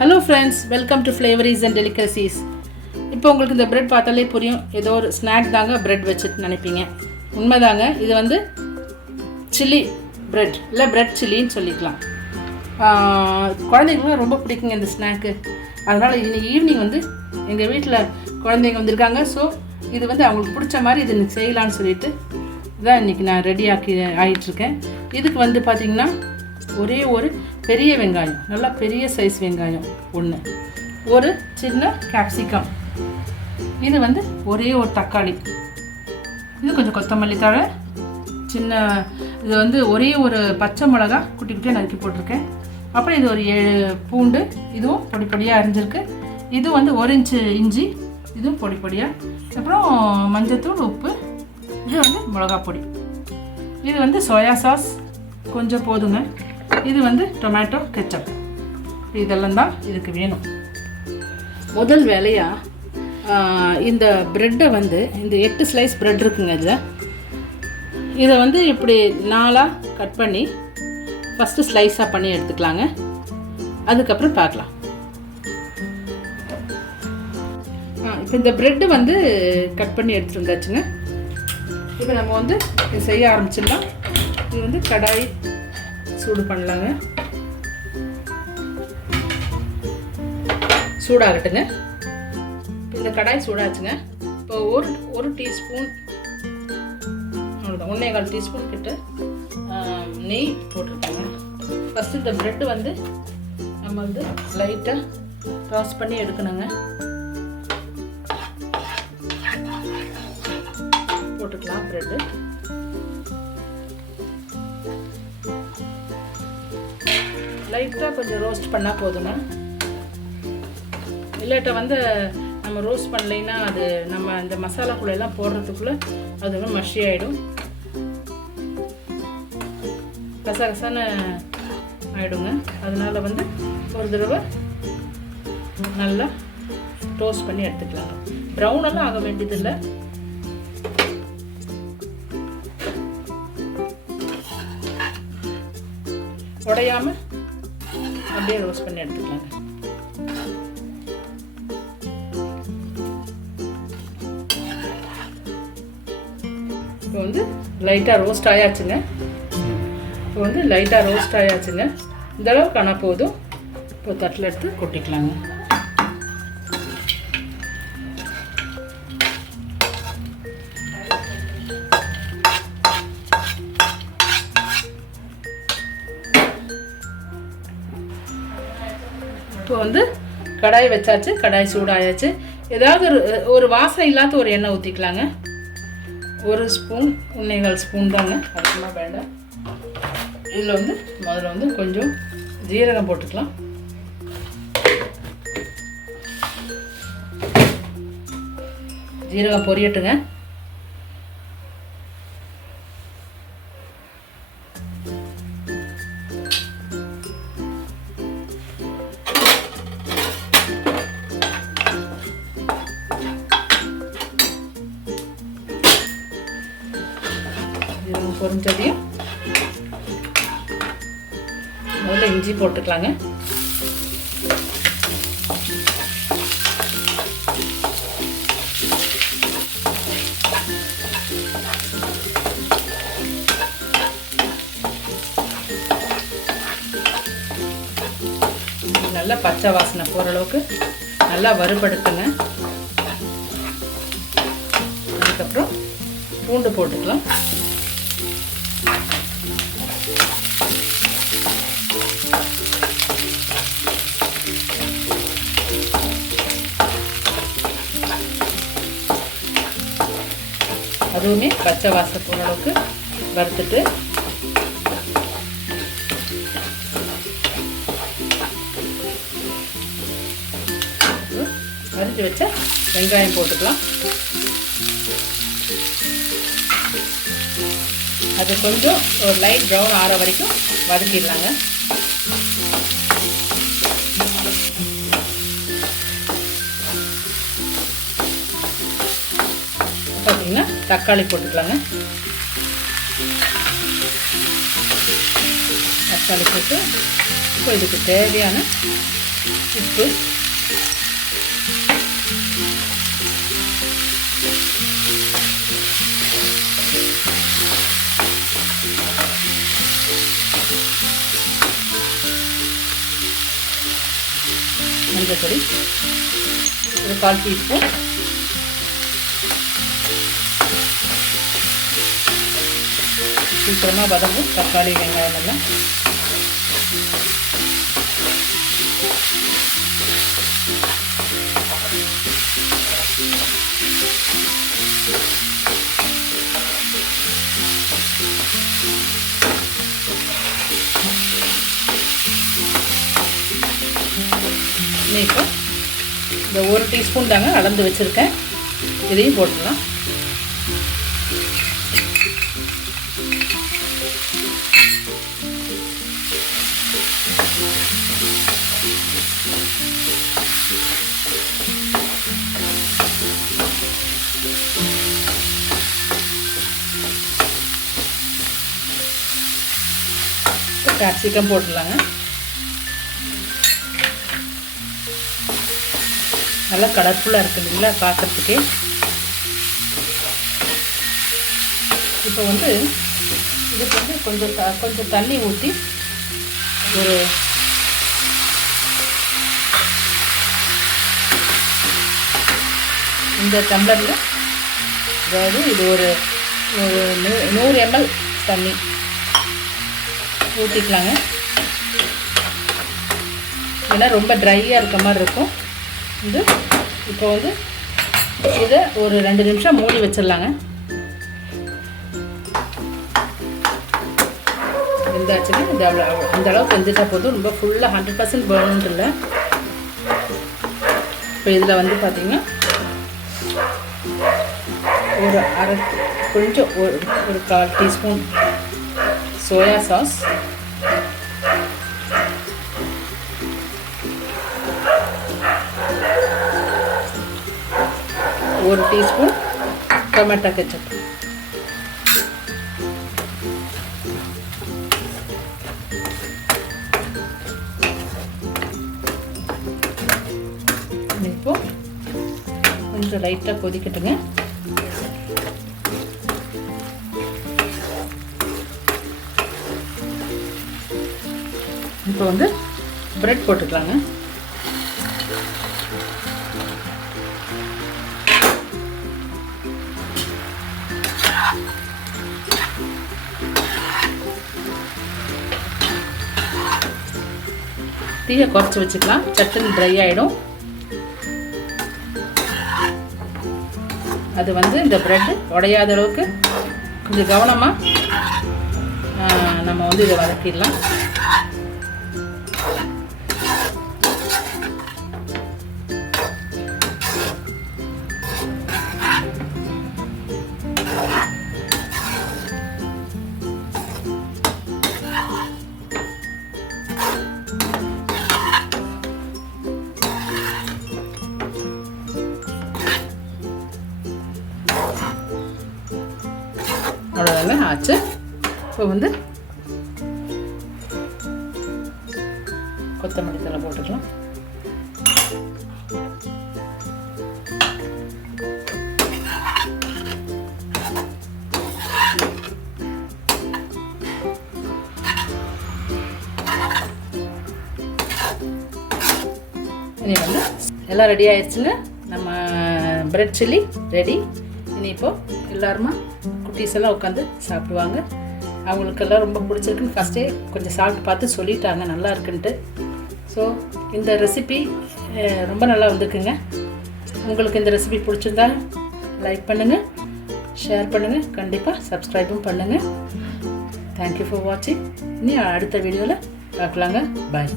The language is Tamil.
Hello friends, welcome to flavours and delicacies. இப்போ உங்களுக்கு இந்த ப்ரெட் பார்த்தாலே புரியும், ஏதோ ஒரு ஸ்நாக் தாங்க ப்ரெட் வச்சுட்டு நினைப்பீங்க. உண்மைதாங்க, இது வந்து சில்லி ப்ரெட் இல்லை ப்ரெட் சில்லின்னு சொல்லிக்கலாம். குழந்தைங்களும் ரொம்ப பிடிக்குங்க இந்த ஸ்நாக்கு. அதனால் இன்னைக்கு ஈவினிங் வந்து எங்கள் வீட்டில் குழந்தைங்க வந்திருக்காங்க. ஸோ இது வந்து அவங்களுக்கு பிடிச்ச மாதிரி இது இன்னைக்கு செய்யலான்னு சொல்லிட்டு தான் இன்றைக்கி நான் ரெடி ஆகிட்டுருக்கேன். இதுக்கு வந்து பார்த்திங்கன்னா ஒரே ஒரு பெரிய வெங்காயம், நல்லா பெரிய சைஸ் வெங்காயம் ஒன்று, ஒரு சின்ன கேப்சிகம், இது வந்து ஒரே ஒரு தக்காளி, இது கொஞ்சம் கொத்தமல்லி தழை, சின்ன இது வந்து ஒரே ஒரு பச்சை மிளகா குட்டி குட்டியாக நறுக்கி போட்டிருக்கேன். அப்புறம் இது ஒரு 7 பூண்டு, இதுவும் பொடி பொடியாக அரிஞ்சிருக்கு. இது வந்து 1 இன்ச்சு இஞ்சி, இதுவும் பொடி பொடியாக. அப்புறம் மஞ்சத்தூள், உப்பு, இது வந்து மிளகா பொடி, இது வந்து சோயா சாஸ் கொஞ்சம் போதுங்க. இது வந்து டொமேட்டோ கெச்சப். இதெல்லாம் தான் இதுக்கு வேணும். முதல் வேலையாக இந்த ப்ரெட்டை வந்து இந்த 8 ஸ்லைஸ் ப்ரெட் இருக்குங்க. இதை வந்து இப்படி 4ஆக கட் பண்ணி ஃபஸ்ட்டு ஸ்லைஸாக பண்ணி எடுத்துக்கலாங்க. அதுக்கப்புறம் பார்க்கலாம். இப்போ இந்த ப்ரெட்டு வந்து கட் பண்ணி எடுத்துட்டு வந்தாச்சுங்க. இப்போ நம்ம வந்து இது செய்ய ஆரம்பிச்சிடலாம். இது வந்து கடாய் சூடு பண்ணலாங்க. சூடாகட்டுங்க. இந்த கடாய் சூடாச்சுங்க. இப்போ ஒரு டீஸ்பூன், அவ்வளோதான், 1.25 டீஸ்பூன் கிட்ட நெய் போட்டிருக்கேங்க. ஃபஸ்ட்டு இந்த ப்ரெட்டு வந்து நம்ம வந்து லைட்டாக டாஸ் பண்ணி எடுக்கணுங்க. போட்டுக்கலாம் ப்ரெட்டு. லைட்டாக கொஞ்சம் ரோஸ்ட் பண்ணால் போதுங்க. இல்லாட்ட வந்து நம்ம ரோஸ்ட் பண்ணலைன்னா அது நம்ம இந்த மசாலாக்குள்ளெல்லாம் போடுறதுக்குள்ளே அது வந்து மஷி ஆகிடும், கசகசன்னு ஆகிடுங்க. அதனால் வந்து ஒரு தடவை நல்லா டோஸ்ட் பண்ணி எடுத்துக்கலாம். ப்ரௌனெல்லாம் ஆக வேண்டியதில்லை. உடையாமல் அப்படியே ரோஸ்ட் பண்ணி எடுத்துக்கலாங்க. இப்போ வந்து லைட்டாக ரோஸ்ட் ஆயாச்சுங்க. இந்த அளவுக்கு ஆனால் போதும். இப்போ தட்டில் எடுத்து கொட்டிக்கலாங்க. இப்போ வந்து கடாய் வச்சாச்சு, கடாய் சூடாயாச்சு. ஏதாவது ஒரு வாசனை இல்லாத ஒரு எண்ணெய் ஊற்றிக்கலாங்க. 1 ஸ்பூன், 1.25 ஸ்பூன் தாங்க, அதிகமாக வேண்டாம். இதில் வந்து முதல்ல வந்து கொஞ்சம் ஜீரகம் போட்டுக்கலாம். ஜீரகம் பொரியட்டுங்க. பொரிஞ்சதையும் முதல்ல இஞ்சி போட்டுக்கலாங்க. நல்லா பச்சை வாசனை போகிற அளவுக்கு நல்லா வறுபடுத்துங்க. அதுக்கப்புறம் பூண்டு போட்டுக்கலாம். அதுவுமே பச்சை வாசனை போகிற அளவுக்கு வறுத்துட்டு அரிஞ்சு வச்ச வெங்காயம் போட்டுக்கலாம். அது கொஞ்சம் ஒரு லைட் ப்ரௌன் ஆற வரைக்கும் வதக்கிடலாங்க. பார்த்தீங்கன்னா தக்காளி போட்டுக்கலாங்க. தக்காளி போட்டு இப்போ இதுக்கு தேவையான உப்பு, மஞ்சள் பொடி ஒரு 1/4 டீஸ்பூன், சீக்கிரமாக வதங்கும் தக்காளி வெங்காயம் எல்லாம். இப்போ இந்த 1 டீஸ்பூன் தாங்க அளந்து வச்சுருக்கேன், இதையும் போட்டுடலாம். கேப்சிகம் போட்டுடலாங்க. நல்லா கலர்ஃபுல்லாக இருக்குது இல்லைங்களா பார்க்குறதுக்கே. இப்போ வந்து இதுக்கு வந்து கொஞ்சம் தண்ணி ஊற்றி ஒரு இந்த டம்ளரில், அதாவது இது ஒரு 100 ml தண்ணி ஊற்றிக்கலாங்க. ஏன்னா ரொம்ப ட்ரையாக இருக்க மாதிரி இருக்கும் இது. இப்போ வந்து இதை ஒரு 2 நிமிஷம் மூடி வச்சிடலாங்க. வெந்தாச்சுன்னா இது இந்த அளவுக்கு வெந்துட்டா போதும், ரொம்ப ஃபுல்லாக 100% பர்ன் இல்லை. இப்போ இதில் வந்து பார்த்திங்கன்னா ஒரு கொஞ்சம் ஒரு 1/4 டீஸ்பூன் சோயா சாஸ், ஒரு டீஸ்பூன் டொமேட்டோ கெச்சப், இப்போ கொஞ்சம் லைட்டாக கொதிக்கட்டுங்க. இப்போ வந்து பிரெட் போட்டுக்கலாங்க. தீயை குறைச்சி வச்சுக்கலாம், சட்டுன்னு ட்ரை ஆகிடும். அது வந்து இந்த பிரெட் உடையாத அளவுக்கு கொஞ்சம் கவனமாக நம்ம வந்து இதை வதக்கிடலாம். அவ்வளோதாங்க ஆச்சு. இப்போ வந்து கொத்தமல்லி தழை போட்டுக்கலாம். இனி வந்து எல்லாம் ரெடி ஆயிடுச்சுங்க. நம்ம பிரெட் சில்லி ரெடி. இனி இப்போது எல்லாருமா குட்டீஸ் எல்லாம் உட்காந்து சாப்பிடுவாங்க. அவங்களுக்கெல்லாம் ரொம்ப பிடிச்சிருக்குன்னு ஃபஸ்ட்டே கொஞ்சம் சாப்பிட்டு பார்த்து சொல்லிட்டாங்க நல்லா இருக்குன்ட்டு. ஸோ இந்த ரெசிபி ரொம்ப நல்லா வந்திருக்குங்க. உங்களுக்கு இந்த ரெசிபி பிடிச்சிருந்தா லைக் பண்ணுங்கள், ஷேர் பண்ணுங்கள், கண்டிப்பாக சப்ஸ்கிரைபும் பண்ணுங்கள். தேங்க்யூ ஃபார் வாட்சிங். இனி அடுத்த வீடியோவில் பார்க்கலாங்க. பாய்.